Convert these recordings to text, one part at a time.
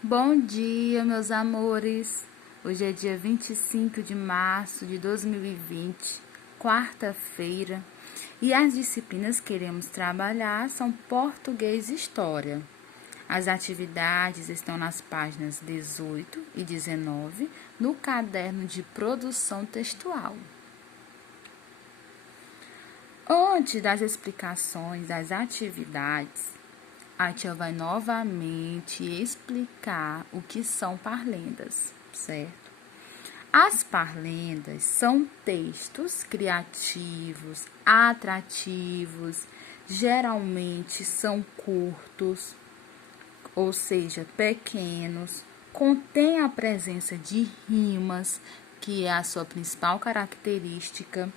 Bom dia, meus amores! Hoje é dia 25 de março de 2020, quarta-feira, e as disciplinas que iremos trabalhar são Português e História. As atividades estão nas páginas 18 e 19 no caderno de produção textual. Antes das explicações das atividades, a tia vai novamente explicar o que são parlendas, certo? As parlendas são textos criativos, atrativos, geralmente são curtos, ou seja, pequenos, contém a presença de rimas, que é a sua principal característica,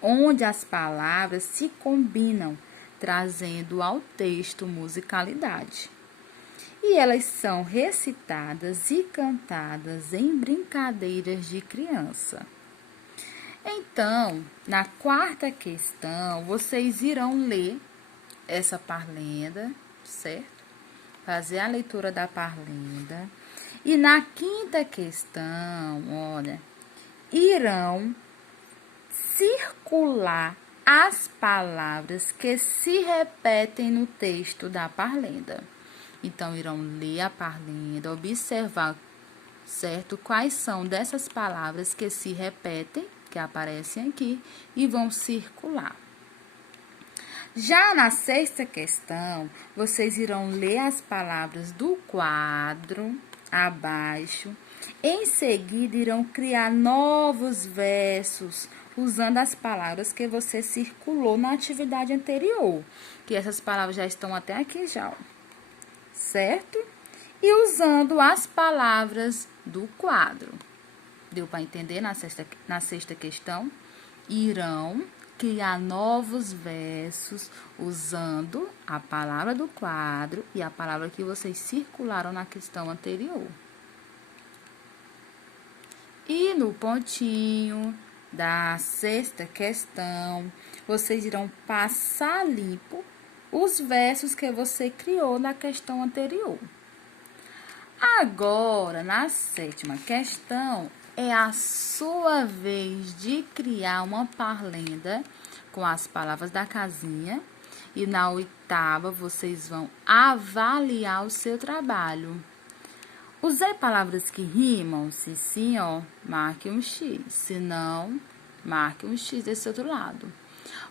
onde as palavras se combinam, trazendo ao texto musicalidade. E elas são recitadas e cantadas em brincadeiras de criança. Então, na quarta questão, vocês irão ler essa parlenda, certo? Fazer a leitura da parlenda. E na quinta questão, olha, irão circular as palavras que se repetem no texto da parlenda. Então, irão ler a parlenda, observar, certo? Quais são dessas palavras que se repetem, que aparecem aqui, e vão circular. Já na sexta questão, vocês irão ler as palavras do quadro abaixo. Em seguida, irão criar novos versos usando as palavras que você circulou na atividade anterior, que essas palavras já estão até aqui já, certo? E usando as palavras do quadro. Deu para entender na sexta questão? Irão criar novos versos usando a palavra do quadro e a palavra que vocês circularam na questão anterior. E no pontinho da sexta questão, vocês irão passar limpo os versos que você criou na questão anterior. Agora, na sétima questão, é a sua vez de criar uma parlenda com as palavras da casinha. E na oitava, vocês vão avaliar o seu trabalho. Usei palavras que rimam? Se sim, ó, marque um X. Se não, marque um X desse outro lado.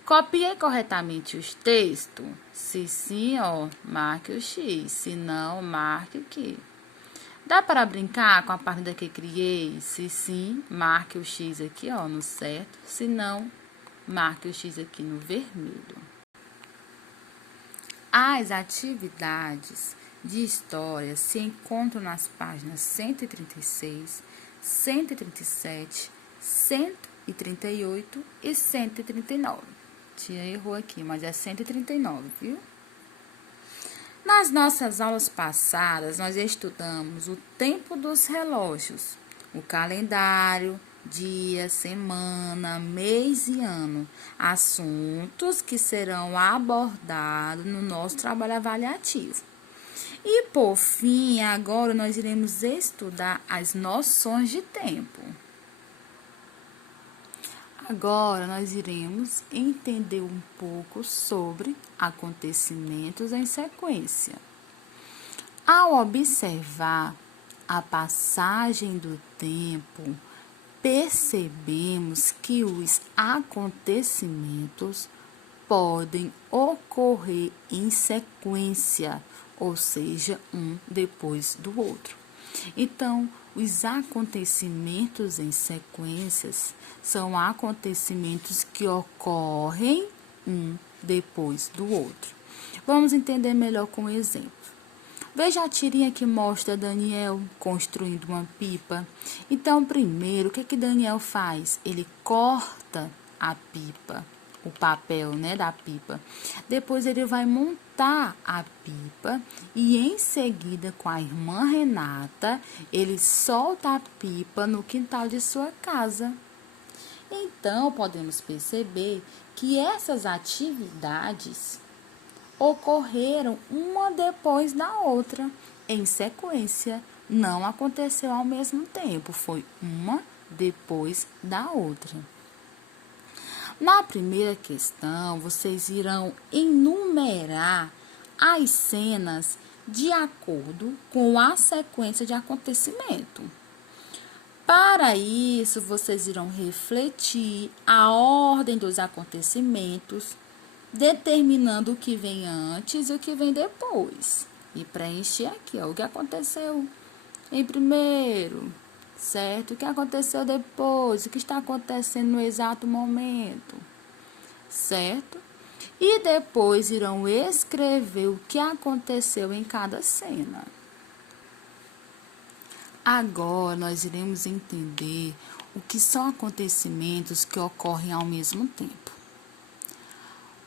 Copiei corretamente os textos? Se sim, ó, marque o X. Se não, marque o Q. Dá para brincar com a parlenda que criei? Se sim, marque o X aqui, ó, no certo. Se não, marque o X aqui no vermelho. As atividades de história se encontram nas páginas 136, 137, 138 e 139. Tia errou aqui, mas é 139, viu? Nas nossas aulas passadas, nós estudamos o tempo dos relógios, o calendário, dia, semana, mês e ano, assuntos que serão abordados no nosso trabalho avaliativo. E, por fim, agora nós iremos estudar as noções de tempo. Agora nós iremos entender um pouco sobre acontecimentos em sequência. Ao observar a passagem do tempo, percebemos que os acontecimentos podem ocorrer em sequência, ou seja, um depois do outro. Então, os acontecimentos em sequências são acontecimentos que ocorrem um depois do outro. Vamos entender melhor com um exemplo. Veja a tirinha que mostra Daniel construindo uma pipa. Então, primeiro, o que Daniel faz? Ele corta a pipa, o papel, né, da pipa. Depois ele vai montar a pipa e em seguida com a irmã Renata, ele solta a pipa no quintal de sua casa. Então, podemos perceber que essas atividades ocorreram uma depois da outra. em sequência, não aconteceu ao mesmo tempo, foi uma depois da outra. Na primeira questão, vocês irão enumerar as cenas de acordo com a sequência de acontecimento. Para isso, vocês irão refletir a ordem dos acontecimentos, determinando o que vem antes e o que vem depois. E preencher aqui, ó, o que aconteceu em primeiro, certo? O que aconteceu depois, o que está acontecendo no exato momento, certo? E depois irão escrever o que aconteceu em cada cena. Agora nós iremos entender o que são acontecimentos que ocorrem ao mesmo tempo.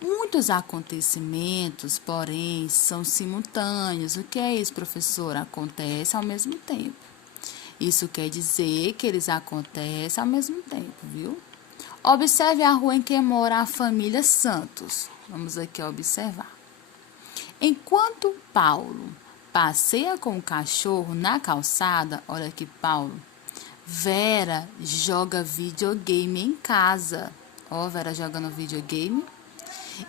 Muitos acontecimentos, porém, são simultâneos. O que é isso, professor? Acontece ao mesmo tempo. Isso quer dizer que eles acontecem ao mesmo tempo, viu? Observe a rua em que mora a família Santos. Vamos aqui observar. Enquanto Paulo passeia com o cachorro na calçada, olha aqui, Paulo, Vera joga videogame em casa. Ó, Vera jogando videogame.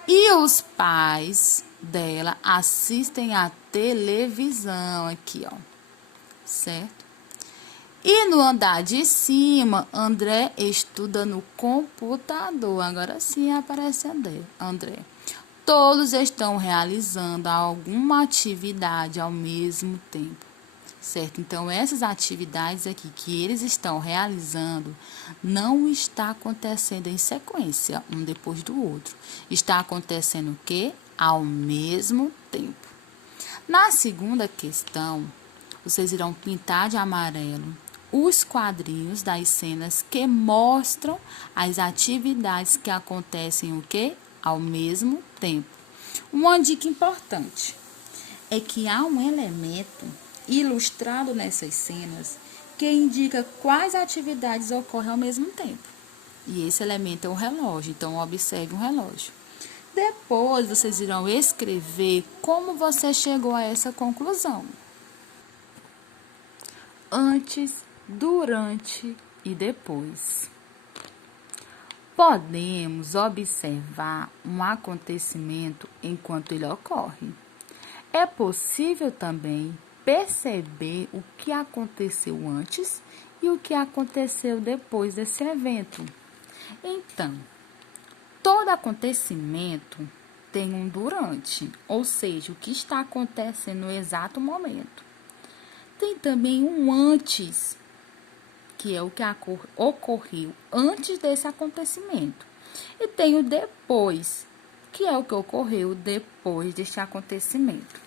E os pais dela assistem a televisão aqui, ó, certo? E no andar de cima, André estuda no computador. Agora sim aparece André. Todos estão realizando alguma atividade ao mesmo tempo, certo? Então, essas atividades aqui que eles estão realizando não está acontecendo em sequência, um depois do outro. Está acontecendo o quê? Ao mesmo tempo. Na segunda questão, vocês irão pintar de amarelo os quadrinhos das cenas que mostram as atividades que acontecem o quê? Ao mesmo tempo. Uma dica importante é que há um elemento ilustrado nessas cenas que indica quais atividades ocorrem ao mesmo tempo. E esse elemento é o relógio, então observe o relógio. Depois vocês irão escrever como você chegou a essa conclusão. Antes, durante e depois. Podemos observar um acontecimento enquanto ele ocorre. É possível também perceber o que aconteceu antes e o que aconteceu depois desse evento. Então, todo acontecimento tem um durante, ou seja, o que está acontecendo no exato momento. Tem também um antes, que é o que ocorreu antes desse acontecimento. E tem o depois, que é o que ocorreu depois deste acontecimento.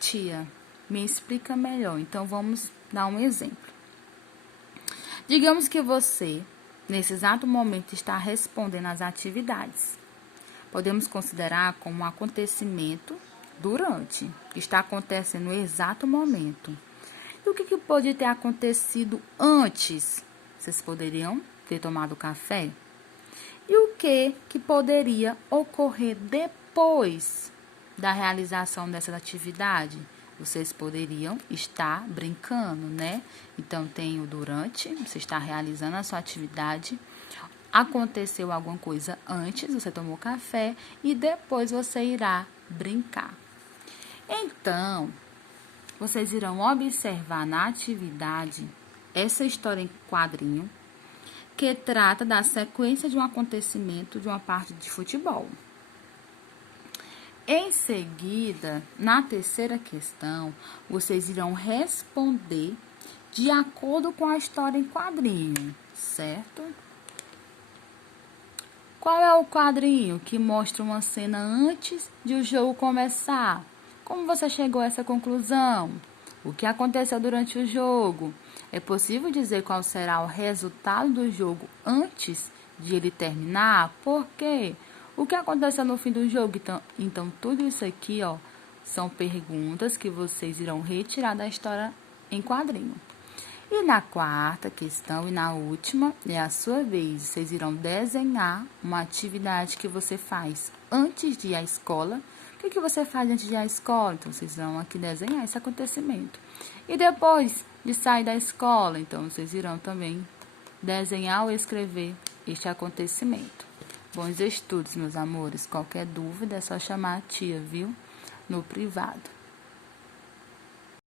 Tia, me explica melhor. Então, vamos dar um exemplo. Digamos que você, nesse exato momento, está respondendo às atividades. Podemos considerar como um acontecimento durante, que está acontecendo no exato momento. E o que pode ter acontecido antes? Vocês poderiam ter tomado café? E o que poderia ocorrer depois da realização dessa atividade? Vocês poderiam estar brincando, né? Então, tem o durante, você está realizando a sua atividade. Aconteceu alguma coisa antes, você tomou café e depois você irá brincar. Então, vocês irão observar na atividade essa história em quadrinho que trata da sequência de um acontecimento de uma partida de futebol. Em seguida, na terceira questão, vocês irão responder de acordo com a história em quadrinho, certo? Qual é o quadrinho que mostra uma cena antes de o jogo começar? Como você chegou a essa conclusão? O que aconteceu durante o jogo? É possível dizer qual será o resultado do jogo antes de ele terminar? Por quê? O que aconteceu no fim do jogo? Então tudo isso aqui, ó, são perguntas que vocês irão retirar da história em quadrinho. E na quarta questão e na última, é a sua vez. Vocês irão desenhar uma atividade que você faz antes de ir à escola, O que você faz antes de ir à escola? Então, vocês vão aqui desenhar esse acontecimento. E depois de sair da escola, então, vocês irão também desenhar ou escrever este acontecimento. Bons estudos, meus amores. Qualquer dúvida é só chamar a tia, viu? No privado.